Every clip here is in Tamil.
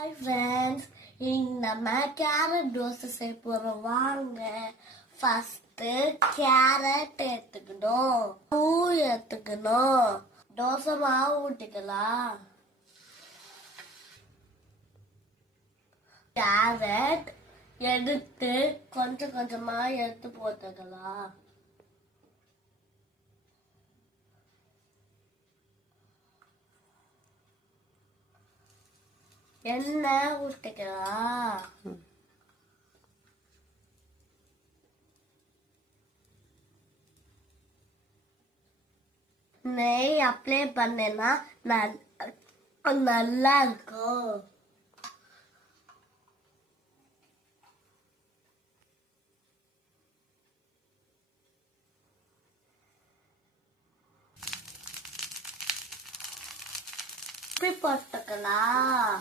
Hi friends, நம்ம கேரட் தோசை செய்ய போறோம் வாங்க. ஃபர்ஸ்ட் கேரட் எடுத்துக்கணும், பூ எடுத்துக்கணும், தோசை மாவு ஊட்டிக்கலாம். கேரட் எடுத்து கொஞ்சம் கொஞ்சமா எடுத்து போட்டுக்கலாம். எண்ணெய் ஊற்றிக்கலாம். நெய் அப்ளை பண்ணேன்னா நல்லா இருக்கும். போட்டுக்கலாம்.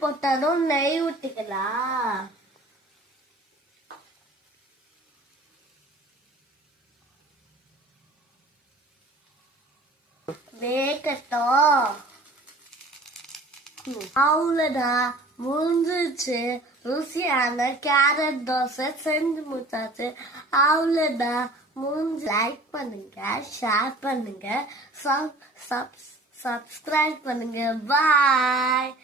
போட்டாலும் நெய் ஊற்றிக்கலாம். வேகட்டும். அவ்வளோதான், முடிஞ்சிச்சு. ருசியான கேரட் தோசை செஞ்சு முடிச்சாச்சு. அவ்வளோதான், முடிஞ்சு. லைக் பண்ணுங்க, ஷேர் பண்ணுங்க, சப்ஸ்கிரைப் பண்ணுங்க. பாய்.